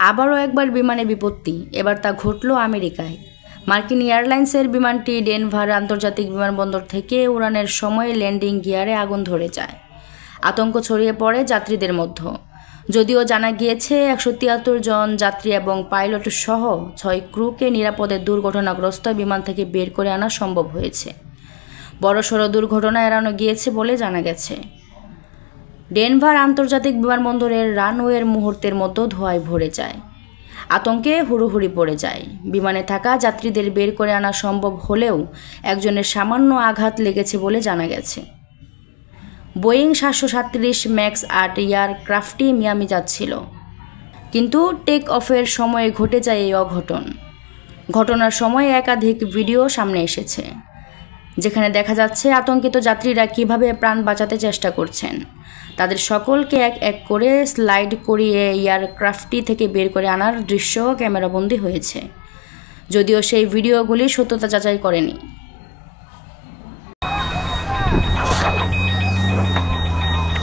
আবারও একবার বিমানে বিপত্তি, এবার তা ঘটল আমেরিকায়। মার্কিন এয়ারলাইন্সের বিমানটি ডেনভার আন্তর্জাতিক বিমানবন্দর থেকে উড়ানের সময় ল্যান্ডিং গিয়ারে আগুন ধরে যায়। আতঙ্ক ছড়িয়ে পড়ে যাত্রীদের মধ্যে। যদিও জানা গিয়েছে 173 জন যাত্রী এবং পাইলট সহ 6 ক্রুকে নিরাপদে দুর্ঘটনাগ্রস্ত বিমান থেকে বের করে আনা সম্ভব হয়েছে। বড়সড় দুর্ঘটনা এড়ানো গিয়েছে বলে জানা গেছে। ডেনভার আন্তর্জাতিক বিমানবন্দরের রানওয়ের মুহূর্তের মতো ধোঁয়ায় ভরে যায়। আতঙ্কে হুড়োহুড়ি পড়ে যায়। বিমানে থাকা যাত্রীদের বের করে আনা সম্ভব হলেও একজনের সামান্য আঘাত লেগেছে বলে জানা গেছে। বোয়িং 737 ম্যাক্স 8 এয়ারক্রাফটটি মিয়ামি যাচ্ছিল, কিন্তু টেক অফের সময়ে ঘটে যায় এই অঘটন। ঘটনার সময় একাধিক ভিডিও সামনে এসেছে, যেখানে দেখা যাচ্ছে আতঙ্কিত যাত্রীরা কিভাবে প্রাণ বাঁচাতে চেষ্টা করছেন। তাদের সকলকে এক এক করে স্লাইড করিয়ে এয়ারক্রাফটটি থেকে বের করে আনার দৃশ্য ক্যামেরাবন্দি হয়েছে, যদিও সেই ভিডিওগুলি সত্যতা যাচাই করেনি।